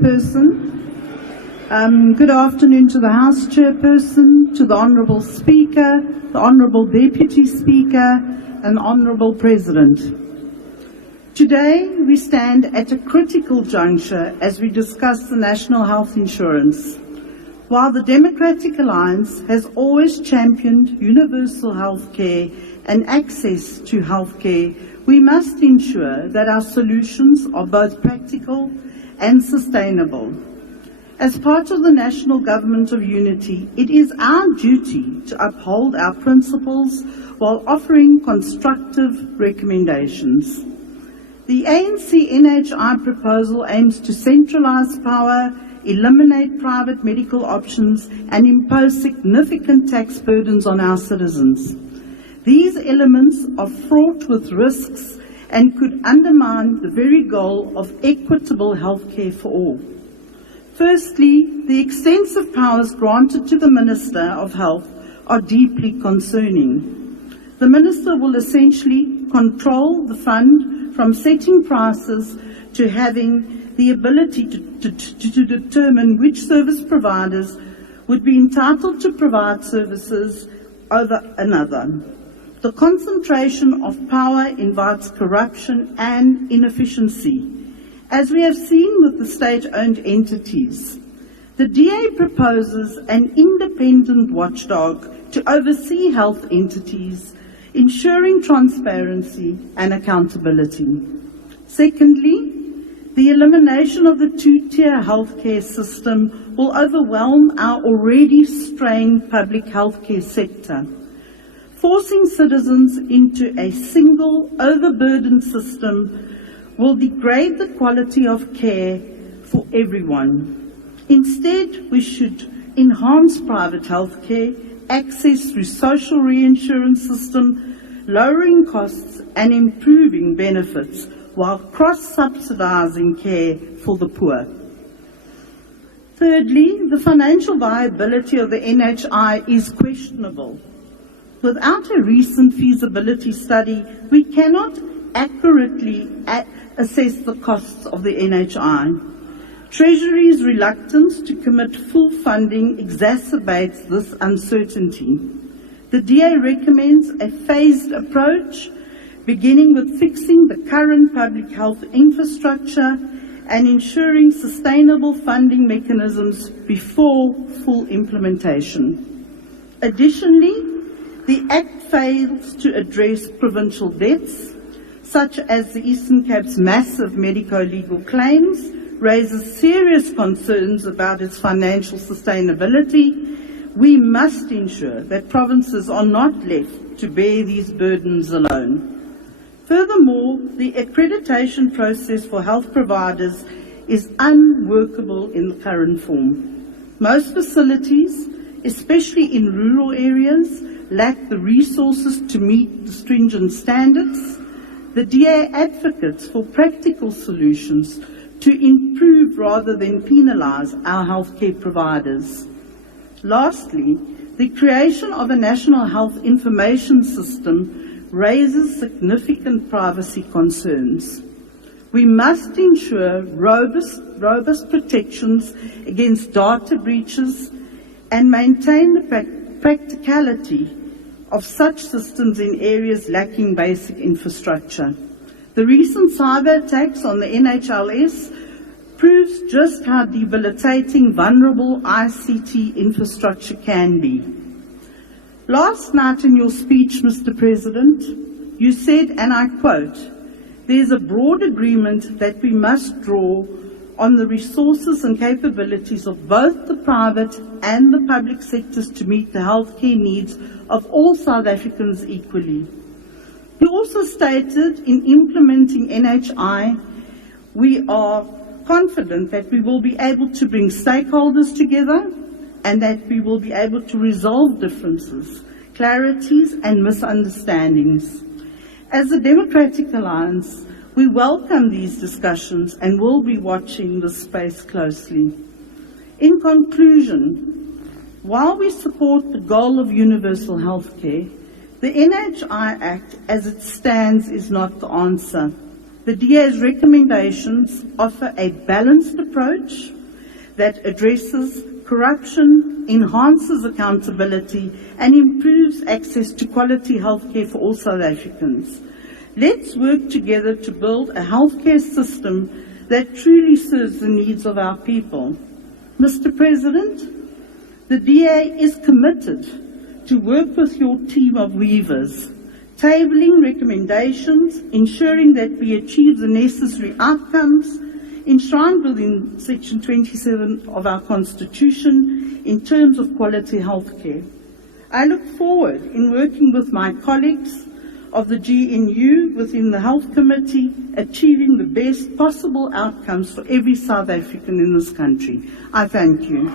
Chairperson. Good afternoon to the House Chairperson, to the Honourable Speaker, the Honourable Deputy Speaker, and Honourable President. Today, we stand at a critical juncture as we discuss the National Health Insurance. While the Democratic Alliance has always championed universal health care and access to health care, we must ensure that our solutions are both practical and sustainable. As part of the National Government of Unity, it is our duty to uphold our principles while offering constructive recommendations. The ANC NHI proposal aims to centralise power, eliminate private medical options, and impose significant tax burdens on our citizens. These elements are fraught with risks and could undermine the very goal of equitable healthcare for all. Firstly, the extensive powers granted to the Minister of Health are deeply concerning. The Minister will essentially control the fund from setting prices to having the ability to determine which service providers would be entitled to provide services over another. The concentration of power invites corruption and inefficiency, as we have seen with the state-owned entities. The DA proposes an independent watchdog to oversee health entities, ensuring transparency and accountability. Secondly, the elimination of the two-tier healthcare system will overwhelm our already strained public healthcare sector. Forcing citizens into a single, overburdened system will degrade the quality of care for everyone. Instead, we should enhance private health care, access through social reinsurance system, lowering costs and improving benefits, while cross-subsidising care for the poor. Thirdly, the financial viability of the NHI is questionable. Without a recent feasibility study, we cannot accurately assess the costs of the NHI. Treasury's reluctance to commit full funding exacerbates this uncertainty. The DA recommends a phased approach, beginning with fixing the current public health infrastructure and ensuring sustainable funding mechanisms before full implementation. Additionally, the Act fails to address provincial debts, such as the Eastern Cape's massive medico-legal claims, raises serious concerns about its financial sustainability. We must ensure that provinces are not left to bear these burdens alone. Furthermore, the accreditation process for health providers is unworkable in the current form. Most facilities, especially in rural areas, lack the resources to meet the stringent standards. The DA advocates for practical solutions to improve rather than penalise our healthcare providers. Lastly, the creation of a national health information system raises significant privacy concerns. We must ensure robust protections against data breaches and maintain the practicality of such systems in areas lacking basic infrastructure. The recent cyber attacks on the NHLS proves just how debilitating vulnerable ICT infrastructure can be. Last night in your speech, Mr. President, you said, and I quote, "There's a broad agreement that we must draw on the resources and capabilities of both the private and the public sectors to meet the healthcare needs of all South Africans equally." You also stated, in implementing NHI, we are confident that we will be able to bring stakeholders together and that we will be able to resolve differences, clarities and misunderstandings. As the Democratic Alliance, we welcome these discussions and will be watching this space closely. In conclusion, while we support the goal of universal health care, the NHI Act as it stands is not the answer. The DA's recommendations offer a balanced approach that addresses corruption, enhances accountability, and improves access to quality healthcare for all South Africans. Let's work together to build a healthcare system that truly serves the needs of our people. Mr. President, the DA is committed to work with your team of weavers, tabling recommendations, ensuring that we achieve the necessary outcomes enshrined within Section 27 of our Constitution in terms of quality healthcare. I look forward in working with my colleagues of the GNU within the Health Committee, achieving the best possible outcomes for every South African in this country. I thank you.